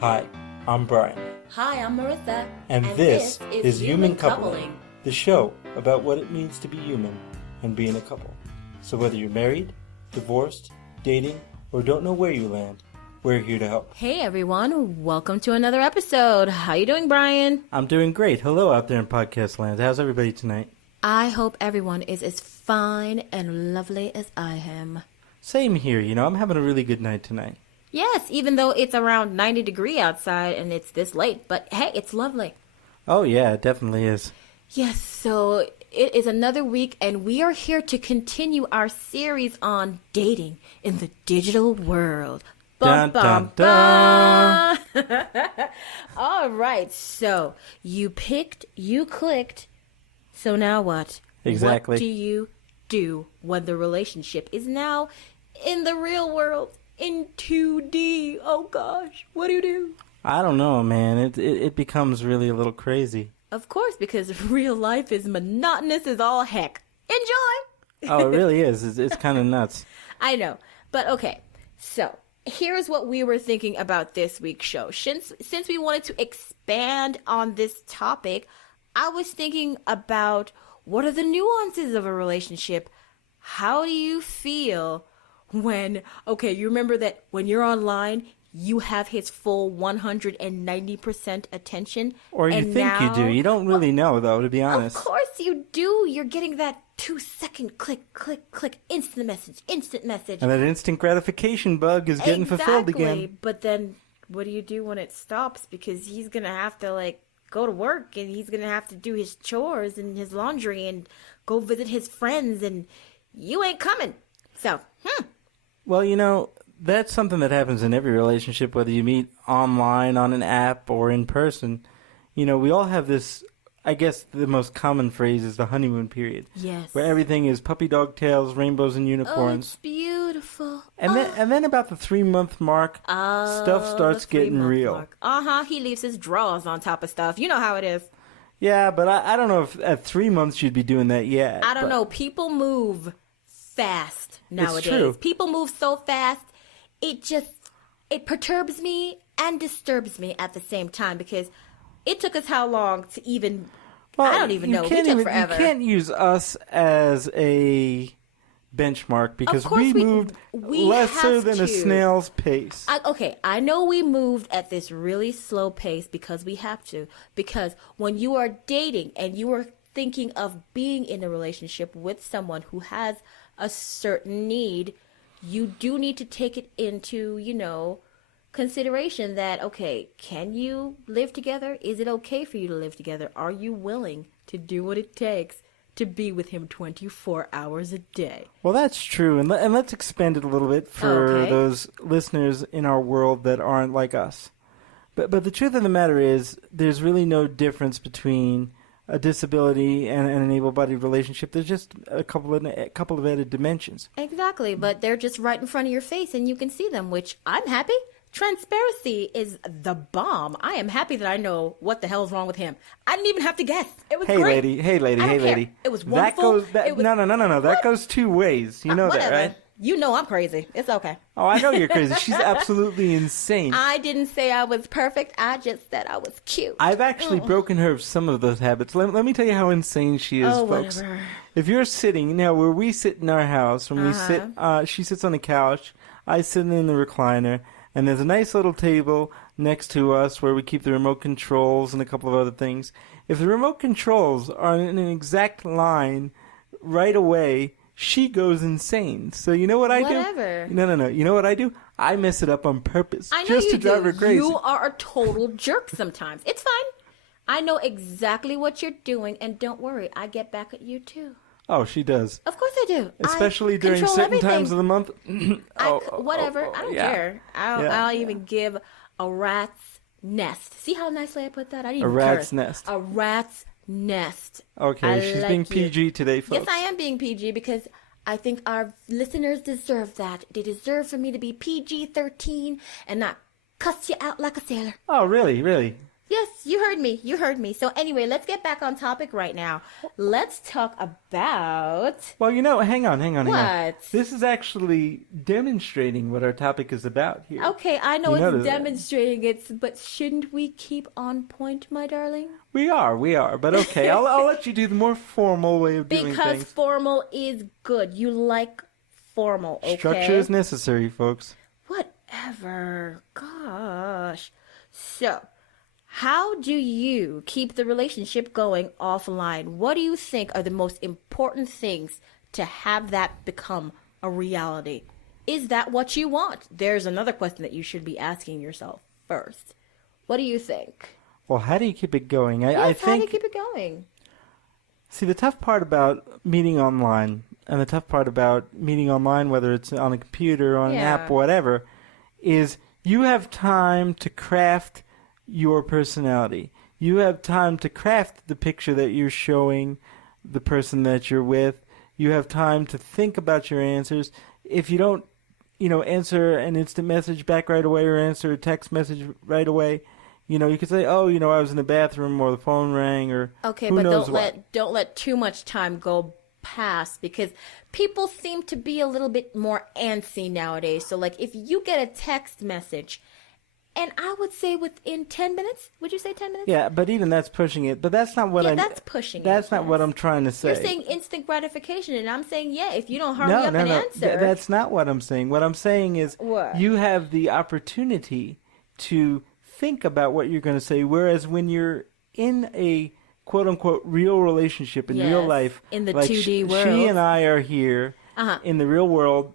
Hi, I'm Brian. Hi, I'm Merisa. And this is Human Coupling, the show about what it means to be human and being a couple. So whether you're married, divorced, dating, or don't know where you land, we're here to help. Hey everyone, welcome to another episode. How you doing, Brian? I'm doing great. Hello out there in podcast land. How's everybody tonight? I hope everyone is as fine and lovely as I am. Same here, I'm having a really good night tonight. Yes, even though it's around 90 degrees outside and it's this late, but hey, it's lovely. Oh yeah, it definitely is. Yes, so it is another week and we are here to continue our series on dating in the digital world. Dun, dun, dun. All right, so you picked, you clicked, so now what? Exactly. What do you do when the relationship is now in the real world, in 2D? Oh gosh, what do you do? I don't know, man. It becomes really a little crazy. Of course, because real life is monotonous as all heck. Enjoy! Oh, it really is. It's kind of nuts. I know, but okay, so here's what we were thinking about this week's show. Since we wanted to expand on this topic, I was thinking about what are the nuances of a relationship? How do you feel when, okay, you remember that when you're online, you have his full 190% attention? Or you think you do. You don't really know, though, to be honest. Of course you do. You're getting that 2-second click, click, click, instant message. And that instant gratification bug is getting fulfilled again. Exactly. But then what do you do when it stops? Because he's going to have to, go to work, and he's going to have to do his chores and his laundry and go visit his friends, and you ain't coming. So, Well, that's something that happens in every relationship, whether you meet online, on an app, or in person. We all have this, I guess the most common phrase is the honeymoon period. Yes. Where everything is puppy dog tails, rainbows, and Oh, unicorns. it's beautiful. And then about the 3-month mark, stuff starts getting real. He leaves his drawers on top of stuff. You know how it is. Yeah, but I don't know if at 3 months you'd be doing that yet. I don't know. People move fast nowadays. It's true. People move so fast. It perturbs me and disturbs me at the same time, because it took us how long to even... I don't even know. It took forever. You can't use us as a benchmark because we moved lesser than a snail's pace. I know we moved at this really slow pace because we have to. Because when you are dating and you are thinking of being in a relationship with someone who has a certain need, you do need to take it into, consideration that, okay, can you live together? Is it okay for you to live together? Are you willing to do what it takes to be with him 24 hours a day? Well, that's true. And let's expand it a little bit for those listeners in our world that aren't like us. But the truth of the matter is there's really no difference between a disability and an able-bodied relationship. There's just a couple of added dimensions. Exactly, but they're just right in front of your face and you can see them, which I'm happy. Transparency is the bomb. I am happy that I know what the hell is wrong with him. I didn't even have to guess. It was great. Hey lady. It was wonderful. No. That goes two ways. You know that, right? You know I'm crazy. It's okay. Oh, I know you're crazy. She's absolutely insane. I didn't say I was perfect. I just said I was cute. I've actually broken her of some of those habits. Let me tell you how insane she is, folks. Whatever. If you're sitting, now where we sit in our house, when we sit, she sits on the couch, I sit in the recliner, and there's a nice little table next to us where we keep the remote controls and a couple of other things. If the remote controls are in an exact line right away, she goes insane. So you know what I do? Whatever. No. You know what I do? I mess it up on purpose. I know just you to drive her crazy. You are a total jerk sometimes. It's fine. I know exactly what you're doing, and don't worry, I get back at you too. Oh, she does. Of course I do. Especially during certain times of the month. Whatever. I don't care. I'll even give a rat's nest. See how nicely I put that? I didn't even rat's nest. A rat's nest. Okay, she's being PG today, folks. Yes, I am being PG because I think our listeners deserve that. They deserve for me to be PG-13 and not cuss you out like a sailor. Oh, really? Yes, you heard me. You heard me. So anyway, let's get back on topic right now. Let's talk about Well, hang on. what? This is actually demonstrating what our topic is about here. Okay, I know You it's notice that. demonstrating it, but shouldn't we keep on point, my darling? We are. But okay, I'll let you do the more formal way of doing Because things. formal is good. You like formal, okay? Structure is necessary, folks. Whatever. Gosh. So, how do you keep the relationship going offline? What do you think are the most important things to have that become a reality? Is that what you want? There's another question that you should be asking yourself first. What do you think? Well, how do you keep it going? I Yes, how do you think. keep it going? See, the tough part about meeting online, and the tough part about meeting online, whether it's on a computer, on an app, whatever, is you have time to craft your personality. You have time to craft the picture that you're showing the person that you're with. You have time to think about your answers. If you don't, answer an instant message back right away or answer a text message right away, you could say, oh, I was in the bathroom or the phone rang or Okay, who but knows what. don't let too much time go past because people seem to be a little bit more antsy nowadays. So like if you get a text message and I would say within 10 minutes, would you say 10 minutes? Yeah, but even that's pushing it. But that's not what Yeah, I'm. that's pushing it, That's not what yes. I'm trying to say. You're saying instant gratification and I'm saying, yeah, if you don't hurry up and answer. That's not what I'm saying. What I'm saying is What? you have the opportunity to think about what you're going to say, whereas when you're in a quote-unquote real relationship in real Yes, life, in the like 2D she world. and I are here Uh-huh. in the real world,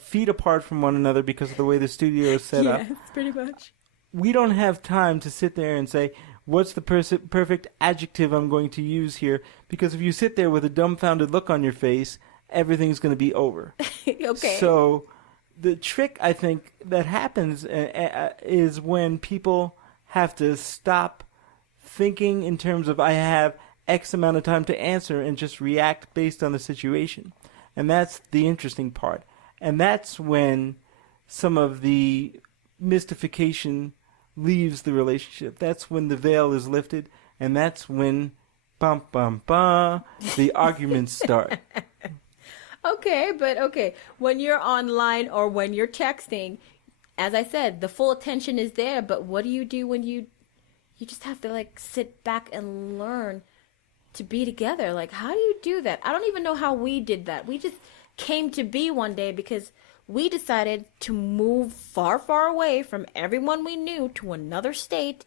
feet apart from one another because of the way the studio is set up. Yes, pretty much. We don't have time to sit there and say, what's the perfect adjective I'm going to use here? Because if you sit there with a dumbfounded look on your face, everything's going to be over. Okay. So the trick, I think, that happens is when people have to stop thinking in terms of I have X amount of time to answer and just react based on the situation. And that's the interesting part. And that's when some of the mystification leaves the relationship. That's when the veil is lifted, and that's when, bum, bum, bum, the arguments start. Okay. When you're online or when you're texting, as I said, the full attention is there, but what do you do when you just have to like sit back and learn to be together? Like, how do you do that? I don't even know how we did that. We just came to be one day because we decided to move far, far away from everyone we knew to another state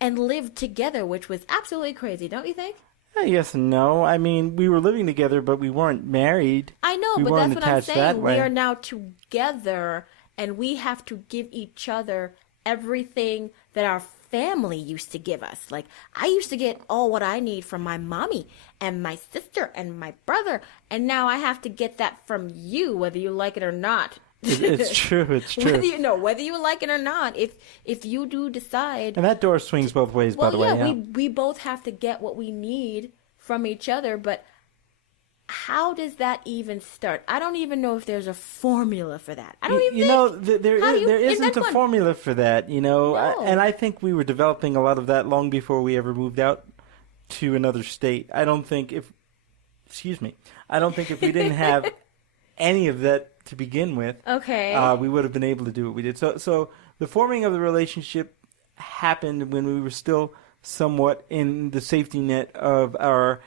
and live together, which was absolutely crazy, don't you think? Yes and no. I mean, we were living together, but we weren't married. I know, We but weren't that's what I'm attached that saying. We way. are now together, and we have to give each other everything that our family used to give us. Like, I used to get all what I need from my mommy and my sister and my brother, and now I have to get that from you, whether you like it or not. It's true. It's true. Whether you like it or not, if you do decide, And that door swings both ways, by the way. yeah, Yeah. we both have to get what we need from each other, but how does that even start? I don't even know if there's a formula for that. I don't even there How do you isn't invent a one? formula for that, No. and I think we were developing a lot of that long before we ever moved out to another state. I don't think if we didn't have any of that to begin with, Okay. we would have been able to do what we did. So the forming of the relationship happened when we were still somewhat in the safety net of our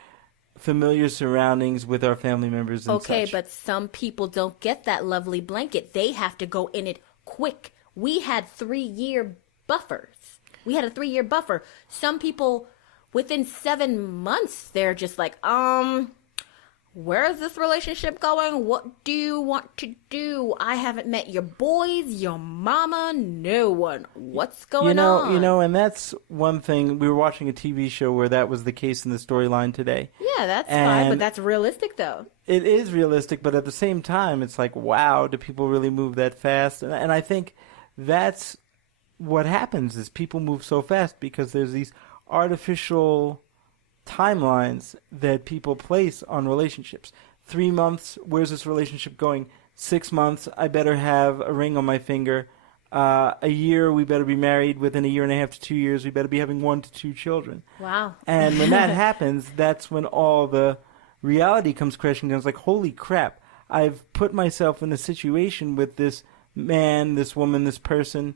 familiar surroundings with our family members and Okay, such. but some people don't get that lovely blanket. They have to go in it quick. We had 3-year buffers. We had a 3-year buffer. Some people, within 7 months, they're just like, where is this relationship going? What do you want to do? I haven't met your boys, your mama, no one. What's going on? And that's one thing. We were watching a TV show where that was the case in the storyline today. Yeah, that's fine, And but that's realistic, though. It is realistic, but at the same time, it's like, wow, do people really move that fast? And I think that's what happens is people move so fast because there's these artificial timelines that people place on relationships. 3 months, where's this relationship going? 6 months, I better have a ring on my finger. a year we better be married. Within a year and a half to 2 years, we better be having 1 to 2 children. Wow. And when that happens, that's when all the reality comes crashing down. It's like, holy crap, I've put myself in a situation with this man, this woman, this person,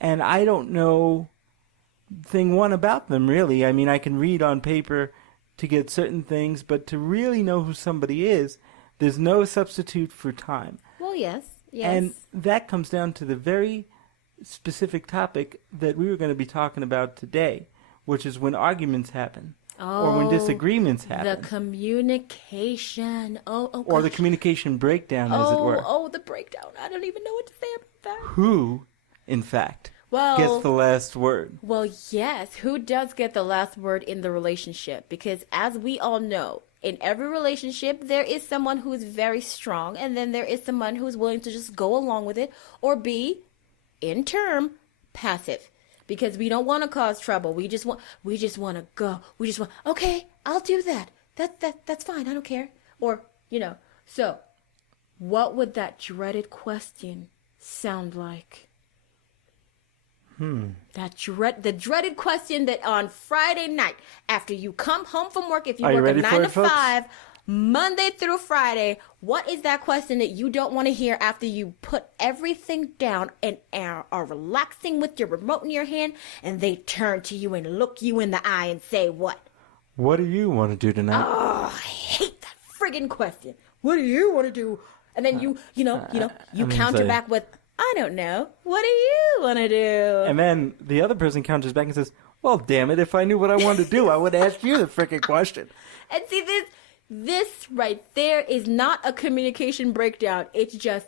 and I don't know thing one about them, really. I mean, I can read on paper to get certain things, but to really know who somebody is, there's no substitute for time. Well, yes. And that comes down to the very specific topic that we were going to be talking about today, which is when arguments happen. Or when disagreements happen. The communication. Or the communication breakdown, as it were. Oh, the breakdown. I don't even know what to say about that. Who, in fact, gets the last word? Well, yes. Who does get the last word in the relationship? Because as we all know, in every relationship, there is someone who is very strong, and then there is someone who is willing to just go along with it or be, in turn, passive. Because we don't want to cause trouble. We just want to go. Okay, I'll do that. That's fine. I don't care. Or, So, what would that dreaded question sound like? The dreaded question that on Friday night, after you come home from work, if you work a 9 to 5, Monday through Friday, what is that question that you don't want to hear after you put everything down and are relaxing with your remote in your hand, and they turn to you and look you in the eye and say what? What do you want to do tonight? Oh, I hate that friggin' question. What do you want to do? And then you counter back with, I don't know. What do you want to do? And then the other person counters back and says, well, damn it, if I knew what I wanted to do, I would ask you the frickin' question. And see, this right there is not a communication breakdown. It's just,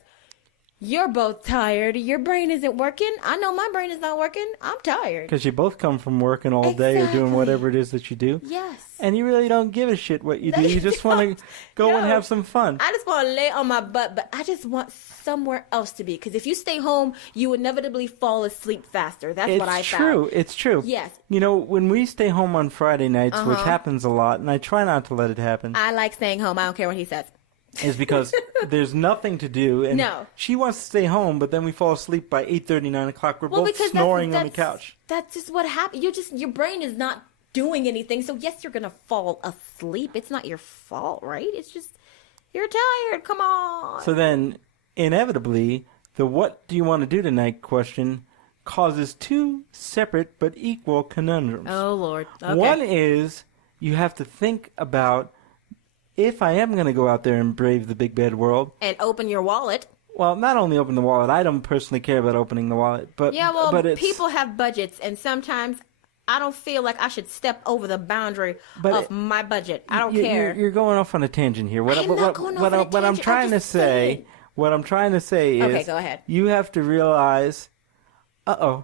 you're both tired. Your brain isn't working. I know my brain is not working. I'm tired. Because you both come from working all day or doing whatever it is that you do. Yes. And you really don't give a shit what you do. You just want to go and have some fun. I just want to lay on my butt, but I just want somewhere else to be. Because if you stay home, you inevitably fall asleep faster. That's what I found. It's true. Yes. When we stay home on Friday nights, which happens a lot, and I try not to let it happen. I like staying home. I don't care what he says. Is because there's nothing to do, and she wants to stay home, but then we fall asleep by 8:30, 9 o'clock. We're both snoring on the couch. That's just what happens. Your brain is not doing anything, so yes, you're gonna fall asleep. It's not your fault, right? It's just you're tired. Come on. So then, inevitably, the "what do you want to do tonight" question causes two separate but equal conundrums. Oh Lord. Okay. One is you have to think about, if I am going to go out there and brave the big bad world. And open your wallet. Well, not only open the wallet. I don't personally care about opening the wallet. But people have budgets, and sometimes I don't feel like I should step over the boundary of my budget. I don't care. You're going off on a tangent here. What I'm trying to say is, okay, go ahead. You have to realize, I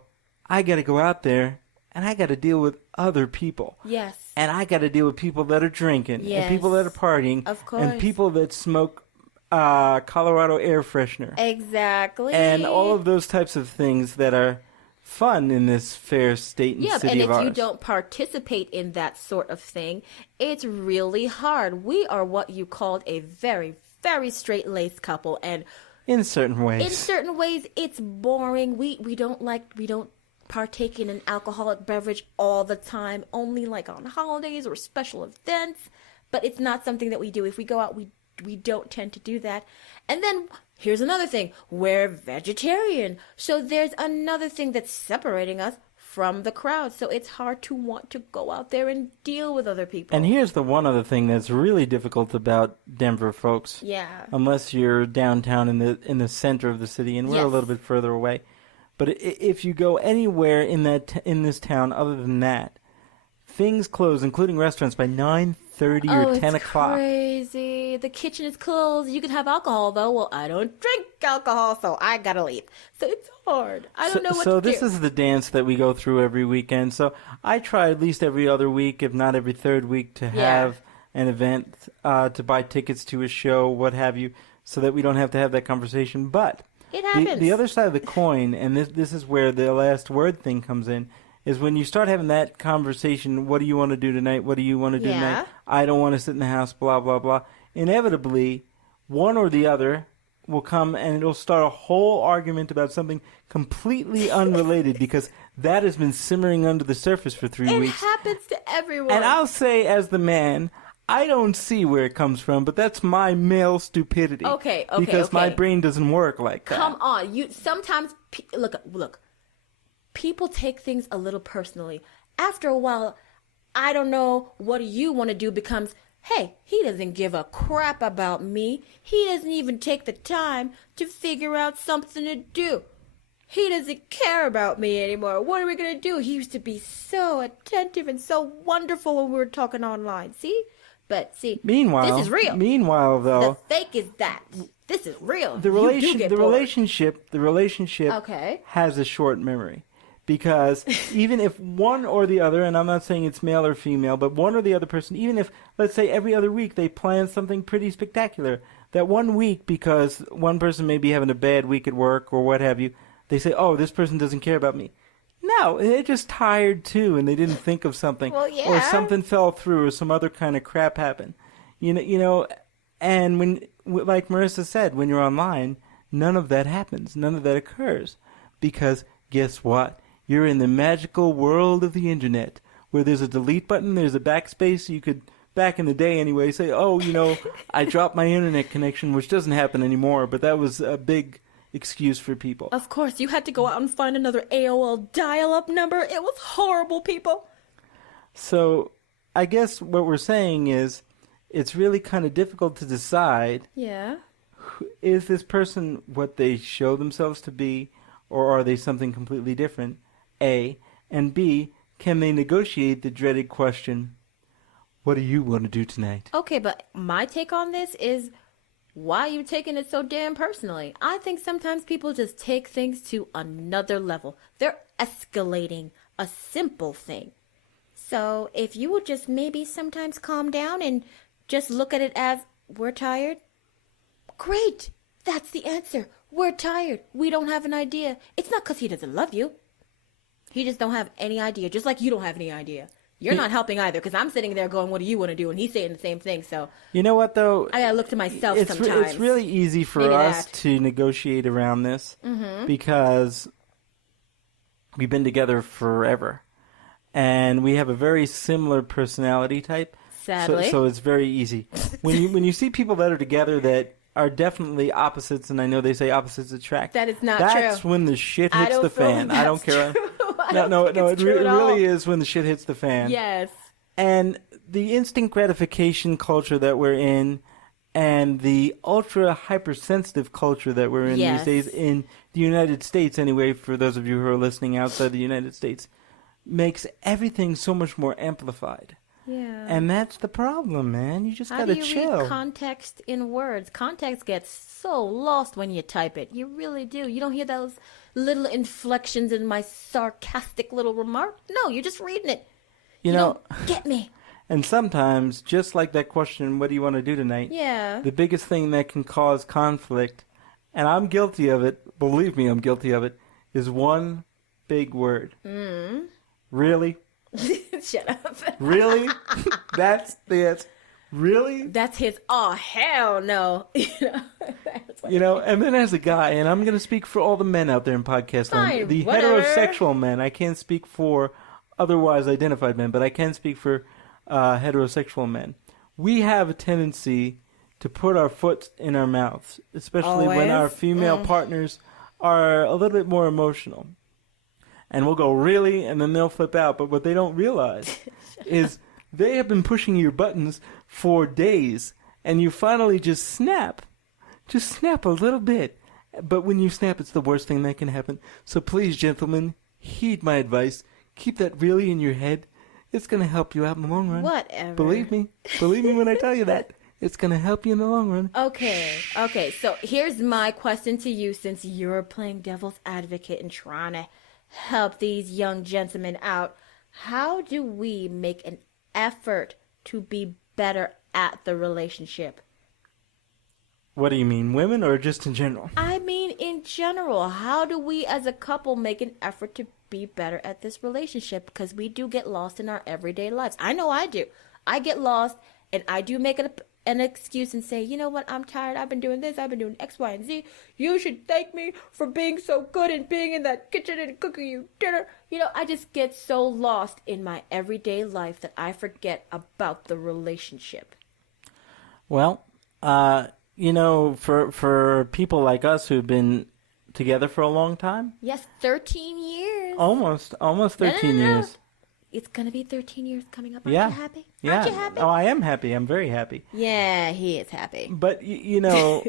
got to go out there and I got to deal with other people. Yes. And I got to deal with people that are drinking, and people that are partying, of course, and people that smoke Colorado air freshener. Exactly. And all of those types of things that are fun in this fair state and city of ours. And if you don't participate in that sort of thing, it's really hard. We are what you called a very, very straight-laced couple, and in certain ways, it's boring. We don't partake in an alcoholic beverage all the time, only like on holidays or special events, but it's not something that we do. If we go out, we don't tend to do that. And then here's another thing, we're vegetarian, so there's another thing that's separating us from the crowd, so it's hard to want to go out there and deal with other people. And here's the one other thing that's really difficult about Denver, folks. Yeah. Unless you're downtown in the center of the city, and we're a little bit further away. But if you go anywhere in this town other than that, things close, including restaurants, by 9:30 or 10 o'clock. Oh, it's crazy. The kitchen is closed. You can have alcohol, though. Well, I don't drink alcohol, so I gotta leave. So it's hard. I don't know what to do. So this is the dance that we go through every weekend. So I try at least every other week, if not every third week, to have an event, to buy tickets to a show, what have you, so that we don't have to have that conversation. But it happens. The other side of the coin, and this is where the last word thing comes in, is when you start having that conversation, what do you want to do tonight? What do you want to do tonight? I don't want to sit in the house, blah, blah, blah. Inevitably, one or the other will come and it'll start a whole argument about something completely unrelated because that has been simmering under the surface for 3 It weeks. happens to everyone. And I'll say, as the man, I don't see where it comes from, but that's my male stupidity. Okay, because my okay. brain doesn't work like that. Come on, you sometimes look. People take things a little personally. After a while, I don't know what you want to do becomes, hey, he doesn't give a crap about me. He doesn't even take the time to figure out something to do. He doesn't care about me anymore. What are we going to do? He used to be so attentive and so wonderful when we were talking online. See? But see, Meanwhile, this is real. Meanwhile, though, the fake is that. This is real. the relationship Okay. has a short memory. Because even if one or the other, and I'm not saying it's male or female, but one or the other person, even if, let's say, every other week they plan something pretty spectacular, that one week, because one person may be having a bad week at work or what have you, they say, oh, this person doesn't care about me. No, they're just tired too, and they didn't think of something. Well, yeah. Or something fell through, or some other kind of crap happened. You know, and when, like Marissa said, when you're online, none of that happens. None of that occurs. Because guess what? You're in the magical world of the internet, where there's a delete button, there's a backspace. You could, back in the day anyway, say, oh, you know, I dropped my internet connection, which doesn't happen anymore, but that was a big excuse for people. Of course, you had to go out and find another AOL dial-up number. It was horrible, people. So I guess what we're saying is it's really kind of difficult to decide, Yeah. is this person what they show themselves to be, or are they something completely different? A. And B, can they negotiate the dreaded question, what do you want to do tonight? Okay, but my take on this is, why are you taking it so damn personally? I think sometimes people just take things to another level. They're escalating a simple thing. So if you would just maybe sometimes calm down and just look at it as, we're tired. Great. That's the answer. We're tired. We don't have an idea. It's not because he doesn't love you. He just don't have any idea, just like you don't have any idea. You're not helping either, because I'm sitting there going, what do you want to do? And he's saying the same thing, so... You know what, though? I gotta look to myself sometimes. It's really easy for Maybe us that. to negotiate around this because we've been together forever. And we have a very similar personality type. Sadly. So it's very easy. When you see people that are together that are definitely opposites, and I know they say opposites attract. That is not That's true. when the shit I hits don't the feel fan. like I don't that's care. true. I No, don't think it's it true at all. really is when the shit hits the fan. Yes. And the instant gratification culture that we're in, and the ultra hypersensitive culture that we're in Yes. these days, in the United States anyway, for those of you who are listening outside the United States, makes everything so much more amplified. Yeah. And that's the problem, man. You just How gotta do you chill. read context in words? Context gets so lost when you type it. You really do. You don't hear those little inflections in my sarcastic little remark. No, you're just reading it. You know, don't get me. and sometimes, just like that question, what do you want to do tonight? Yeah. The biggest thing that can cause conflict, and I'm guilty of it, believe me, I'm guilty of it, is one big word. Really? Shut up. Really? That's the answer. Really? That's his, oh, hell no. You know, and then as a guy, and I'm going to speak for all the men out there in podcast land, Fine, the whatever. heterosexual men, I can't speak for otherwise identified men, but I can speak for heterosexual men. We have a tendency to put our foot in our mouths, especially when our Always? female partners are a little bit more emotional. And we'll go, really? And then they'll flip out. But what they don't realize is they have been pushing your buttons for days, and you finally just snap. Just snap a little bit. But when you snap, it's the worst thing that can happen. So please, gentlemen, heed my advice. Keep that really in your head. It's going to help you out in the long run. Whatever. Believe me. Believe me when I tell you that. It's going to help you in the long run. Okay. So here's my question to you, since you're playing devil's advocate and trying to help these young gentlemen out. How do we make an effort to be better at the relationship? What do you mean, women or just in general? I mean, in general, how do we as a couple make an effort to be better at this relationship? Because we do get lost in our everyday lives. I know I do. I get lost, and I do make an an excuse and say, you know what, I'm tired, I've been doing this, I've been doing X, Y, and Z. You should thank me for being so good and being in that kitchen and cooking you dinner. You know, I just get so lost in my everyday life that I forget about the relationship. Well, you know, for people like us who've been together for a long time. Yes, 13 years. Almost 13 years. It's going to be 13 years coming up. Aren't Yeah. you happy? Yeah. Aren't you happy? Oh, I am happy. I'm very happy. Yeah, he is happy. But, you know,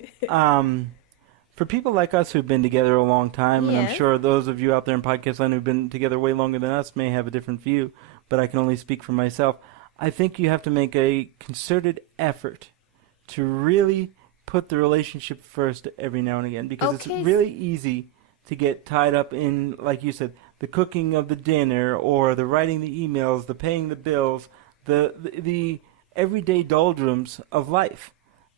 for people like us who've been together a long time, and I'm Yes. sure those of you out there in podcast land who've been together way longer than us may have a different view, but I can only speak for myself. I think you have to make a concerted effort to really put the relationship first every now and again, because Okay. it's really easy to get tied up in, like you said, the cooking of the dinner or the writing the emails, the paying the bills, the everyday doldrums of life.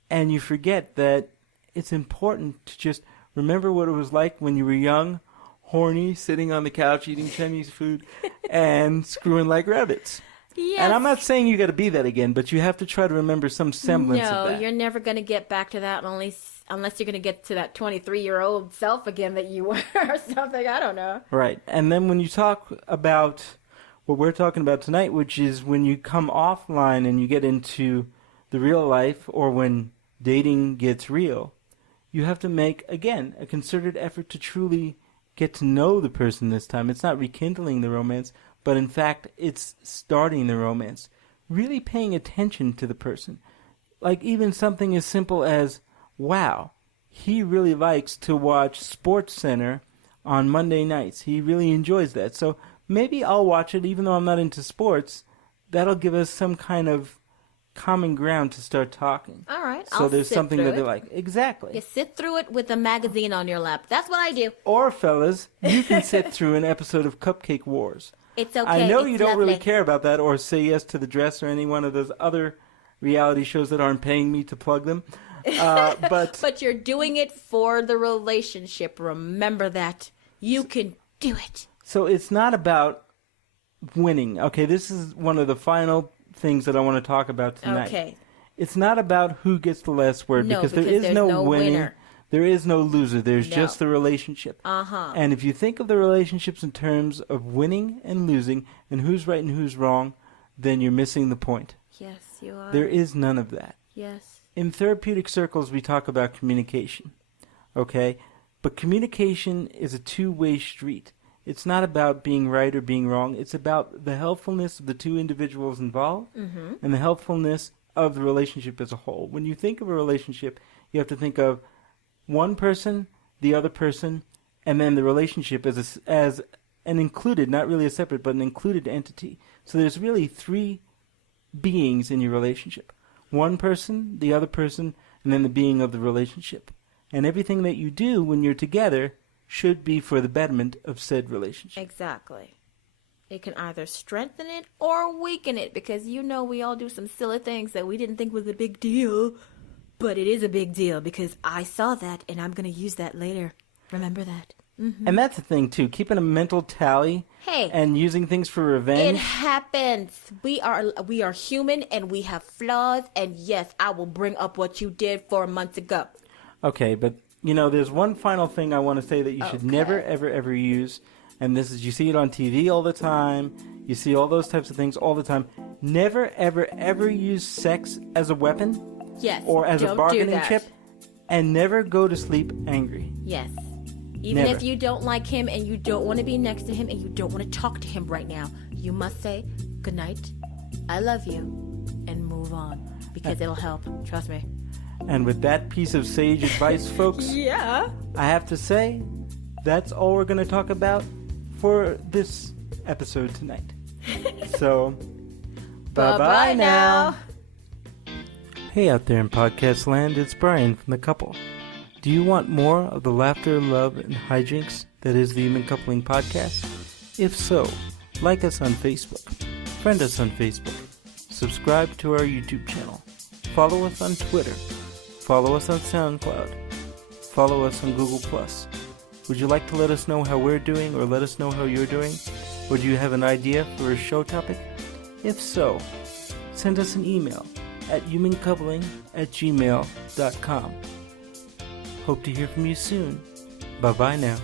And you forget that it's important to just remember what it was like when you were young, horny, sitting on the couch eating Chinese food and screwing like rabbits. Yes. And I'm not saying you got to be that again, but you have to try to remember some semblance of No, that. you're never going to get back to that unless you're going to get to that 23-year-old self again that you were or something. I don't know. Right. And then when you talk about what we're talking about tonight, which is when you come offline and you get into the real life or when dating gets real, you have to make, again, a concerted effort to truly get to know the person this time. It's not rekindling the romance, but in fact, it's starting the romance. Really paying attention to the person. Like even something as simple as, wow, he really likes to watch Sports Center on Monday nights. He really enjoys that. So maybe I'll watch it even though I'm not into sports. That'll give us some kind of common ground to start talking. All right. So I'll there's sit something through that it. they like. Exactly. You sit through it with a magazine on your lap. That's what I do. Or, fellas, you can sit through an episode of Cupcake Wars. It's okay. I know it's you don't lovely. really care about that or Say Yes to the Dress or any one of those other reality shows that aren't paying me to plug them. But you're doing it for the relationship. Remember that. You can do it. So it's not about winning. Okay, this is one of the final things that I want to talk about tonight. Okay. It's not about who gets the last word No, because there because is there's no winning. winner. There is no loser. There's No. just the relationship. Uh-huh. And if you think of the relationships in terms of winning and losing and who's right and who's wrong, then you're missing the point. Yes, you are. There is none of that. Yes. In therapeutic circles, we talk about communication. Okay? But communication is a two-way street. It's not about being right or being wrong. It's about the helpfulness of the two individuals involved and the helpfulness of the relationship as a whole. When you think of a relationship, you have to think of one person, the other person, and then the relationship as an included, not really a separate, but an included entity. So there's really three beings in your relationship. One person, the other person, and then the being of the relationship. And everything that you do when you're together should be for the betterment of said relationship. Exactly. It can either strengthen it or weaken it because you know we all do some silly things that we didn't think was a big deal. But it is a big deal because I saw that and I'm going to use that later. Remember that. And that's the thing, too. Keeping a mental tally Hey. and using things for It revenge. happens. We are human and we have flaws. And yes, I will bring up what you did 4 months ago. Okay, but, you know, there's one final thing I want to say that you should Okay. never, ever, ever use. And this is, you see it on TV all the time. You see all those types of things all the time. Never, ever, ever use sex as a weapon Yes. or as a don't do bargaining that. chip. And never go to sleep angry. Yes. Even Never. if you don't like him and you don't want to be next to him and you don't want to talk to him right now, you must say, good night, I love you, and move on. Because it'll help. Trust me. And with that piece of sage advice, folks, Yeah. I have to say, that's all we're going to talk about for this episode tonight. So, bye-bye now. Hey out there in podcast land, it's Brian from The Couple. Do you want more of the laughter, love, and hijinks that is the Human Coupling Podcast? If so, like us on Facebook, friend us on Facebook, subscribe to our YouTube channel, follow us on Twitter, follow us on SoundCloud, follow us on Google+. Would you like to let us know how we're doing or let us know how you're doing? Or do you have an idea for a show topic? If so, send us an email at humancoupling@gmail.com. Hope to hear from you soon. Bye-bye now.